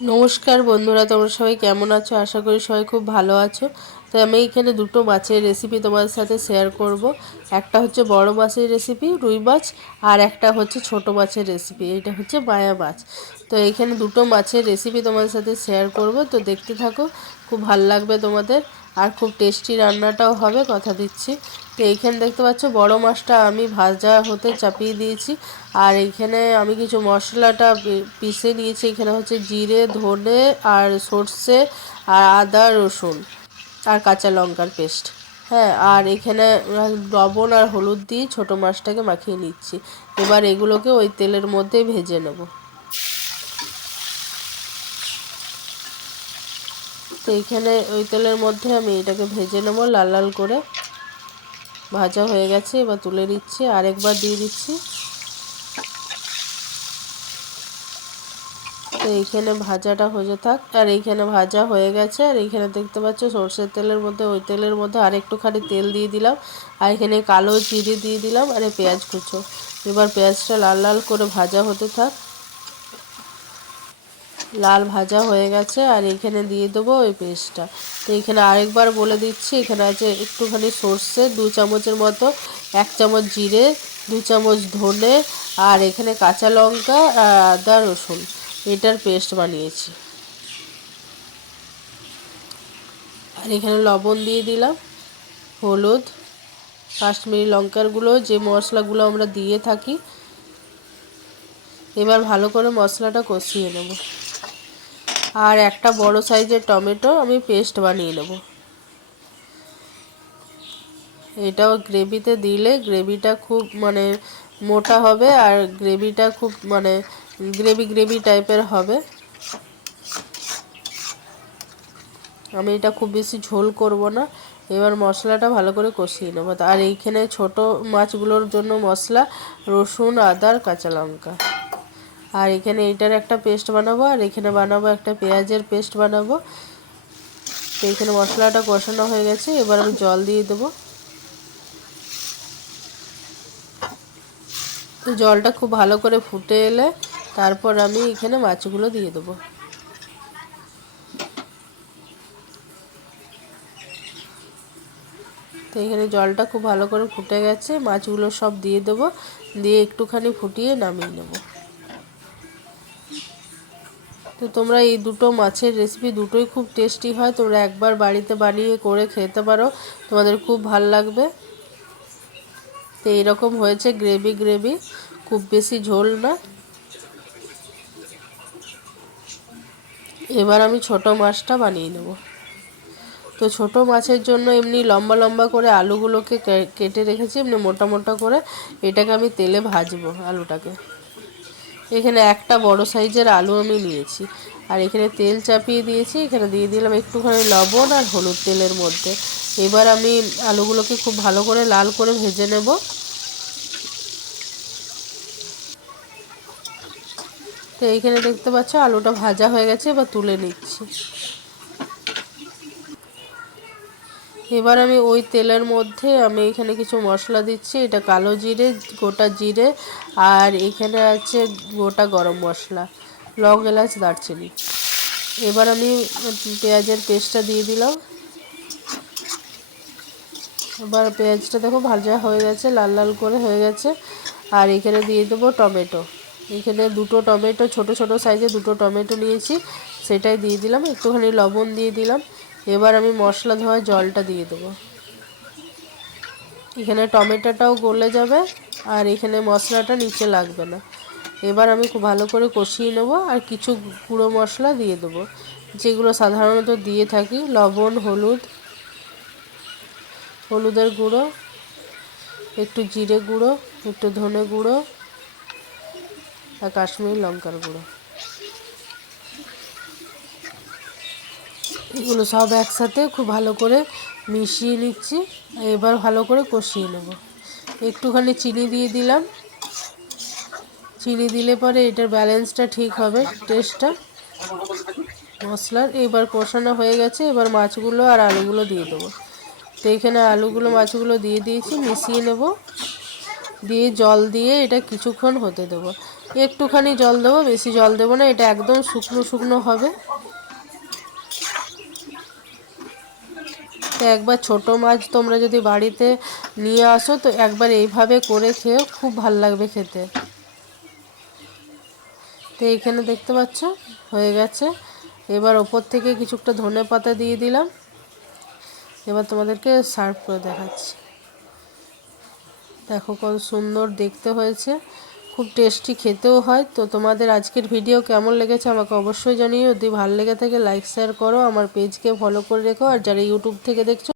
নমস্কার বন্ধুরা, তোমরা সবাই কেমন আছো? আশা করি সবাই খুব ভালো আছো। তো আমি এখানে দুটো মাছের রেসিপি তোমাদের সাথে শেয়ার করব। একটা হচ্ছে বড় মাছের রেসিপি রুই মাছ, আর একটা হচ্ছে ছোট মাছের রেসিপি এটা হচ্ছে মায়া মাছ। তো এখানে দুটো মাছের রেসিপি তোমাদের সাথে শেয়ার করব। তো দেখতে থাকো, খুব ভালো লাগবে তোমাদের। আর খুব টেস্টি রান্নাটাও হবে, কথা দিচ্ছি। তো এইখানে দেখতে পাচ্ছ, বড় মাছটা আমি ভাজা হতে চাপিয়ে দিয়েছি। আর এইখানে আমি কিছু মশলাটা পিষে নিয়েছি। এখানে হচ্ছে জিরে, ধনে আর সর্ষে আর আদা, রসুন আর কাঁচা লঙ্কার পেস্ট। হ্যাঁ আর এখানে লবণ আর হলুদ দিয়ে ছোটো মাছটাকে মাখিয়ে নিচ্ছি। এবার এগুলোকে ওই তেলের মধ্যেই ভেজে নেব। তো এইখানে ওই তেলের মধ্যে আমি এটাকে ভেজে নেব লাল লাল করে। ভাজা হয়ে গেছে, এবার তুলে নিচ্ছি আরেকবার দিয়ে দিচ্ছি। তো এইখানে ভাজাটা হয়ে থাক, আর এইখানে ভাজা হয়ে গেছে, আর এইখানে দেখতে পাচ্ছ সর্ষের তেলের মধ্যে, ওই তেলের মধ্যে আর একটুখানি তেল দিয়ে দিলাম, আর এখানে কালো জিরে দিয়ে দিলাম, আর পেঁয়াজ কুচো। এবার পেঁয়াজটা লাল লাল করে ভাজা হতে থাক। লাল ভাজা হয়ে গেছে আর এখানে দিয়ে দেবো ওই পেস্টটা। তো এখানে আরেকবার বলে দিচ্ছি, এখানে আছে একটুখানি সর্ষে, দু চামচের মতো, এক চামচ জিরে, দু চামচ ধনে আর এখানে কাঁচা লঙ্কা আর আদা, রসুন। এটার পেস্ট বানিয়েছি। আর এখানে লবণ দিয়ে দিলাম, হলুদ, কাশ্মীরি লঙ্কার গুঁড়ো, যে মশলাগুলো আমরা দিয়ে থাকি। এবার ভালো করে মশলাটা কষিয়ে নেব। আর একটা বড় সাইজের টমেটো আমি পেস্ট বানিয়ে নেব। এটাও গ্রেভিতে দিলে গ্রেভিটা খুব মানে মোটা হবে আর গ্রেভিটা খুব মানে গ্রেভি গ্রেভি টাইপের হবে। আমি এটা খুব বেশি ঝোল করব না। এবার মশলাটা ভালো করে কষিয়ে নেব। আর এইখানে ছোট মাছগুলোর জন্য মশলা, রসুন আদার কাঁচা লঙ্কা। আর এখানে এইটার একটা পেস্ট বানাবো, আর এখানে বানাবো একটা পেঁয়াজের পেস্ট বানাবো। তো এখানে মশলাটা কষানো হয়ে গেছে, এবার আমি জল দিয়ে দেবো। তো জলটা খুব ভালো করে ফুটে এলে তারপর আমি এখানে মাছগুলো দিয়ে দেবো। তো এখানে জলটা খুব ভালো করে ফুটে গেছে, মাছগুলো সব দিয়ে দেবো, দিয়ে একটুখানি ফুটিয়ে নামিয়ে নেব। তো তোমরা এই দুটো মাছের রেসিপি দুটোই খুব টেস্টি হয়। তোমরা একবার বাড়িতে বানিয়ে করে খেতে পারো। তোমাদের খুব ভালো লাগবে। তো এইরকম হয়েছে গ্রেভি গ্রেভি খুব বেশি ঝোল না। এবার আমি ছোট মাছটা বানিয়ে নেব। তো ছোট মাছের জন্য এমনি লম্বা লম্বা করে আলুগুলোকে কেটে রেখেছি। এমনি মোটা মোটা করে এটাকে আমি তেলে ভাজবো আলুটাকে। এখানে একটা বড় সাইজের আলু আমি নিয়েছি। আর এখানে তেল চাপিয়ে দিয়েছি। এখানে দিয়ে দিলাম একটুখানি লবণ আর হলুদ তেলের মধ্যে। এবার আমি আলুগুলোকে খুব ভালো করে লাল করে ভেজে নেব। তো এইখানে দেখতে পাচ্ছ আলুটা ভাজা হয়ে গেছে, এবার তুলে নিচ্ছি। এবার আমি ওই তেলের মধ্যে আমি এখানে কিছু মশলা দিচ্ছি। এটা কালো জিরে, গোটা জিরে, আর এখানে আছে গোটা গরম মশলা, লং এলাচ, দারচিনি। এবার আমি পেঁয়াজের পেস্টটা দিয়ে দিলাম। এবার পেঁয়াজটা দেখো ভাজা হয়ে গেছে, লাল লাল করে হয়ে গেছে। আর এখানে দিয়ে দেবো টমেটো। এখানে দুটো টমেটো, ছোট ছোট সাইজে দুটো টমেটো নিয়েছি, সেটাই দিয়ে দিলাম। একটুখানি লবণ দিয়ে দিলাম। এবার আমি মশলা ধোয়া জলটা দিয়ে দেবো। এখানে টমেটোটাও গলে যাবে আর এখানে মশলাটা নিচে লাগবে না। এবার আমি খুব ভালো করে কষিয়ে নেব আর কিছু গুঁড়ো মশলা দিয়ে দেবো, যেগুলো সাধারণত দিয়ে থাকি। লবণ, হলুদ, হলুদের গুঁড়ো, একটু জিরে গুঁড়ো, একটু ধনে গুঁড়ো, আর কাশ্মীরি লঙ্কার গুঁড়ো। এগুলো সব একসাথে খুব ভালো করে মিশিয়ে নিচ্ছি। এবার ভালো করে কষিয়ে নেব। একটুখানি চিনি দিয়ে দিলাম। চিনি দিলে পরে এটার ব্যালেন্সটা ঠিক হবে, টেস্টটা। মশলার এবার কষানো হয়ে গেছে, এবার মাছগুলো আর আলুগুলো দিয়ে দেবো। তো এখানে আলুগুলো, মাছগুলো দিয়ে দিয়েছি, মিশিয়ে নেব। দিয়ে জল দিয়ে এটা কিছুক্ষণ হতে দেবো। একটুখানি জল দেবো, বেশি জল দেবো না, এটা একদম শুকনো শুকনো হবে। তো একবার ছোট মাছ তোমরা যদি বাড়িতে নিয়ে আসো, তো একবার এইভাবে করে খেয়েও খুব ভালো লাগবে খেতে। তো এইখানে দেখতে পাচ্ছ, হয়ে গেছে। এবার ওপর থেকে কিছুটা ধনে পাতা দিয়ে দিলাম। এবার তোমাদেরকে সার্ভ করে দেখাচ্ছি। দেখো কত সুন্দর দেখতে হয়েছে। খুব টেস্টি খেতেও হয়। তো তোমাদের আজকের ভিডিও কেমন লেগেছে আমাকে অবশ্যই জানিও। যদি ভালো লেগে থাকে লাইক শেয়ার করো। আমার পেজকে ফলো করে রেখো। আর যারা ইউটিউব থেকে দেখছ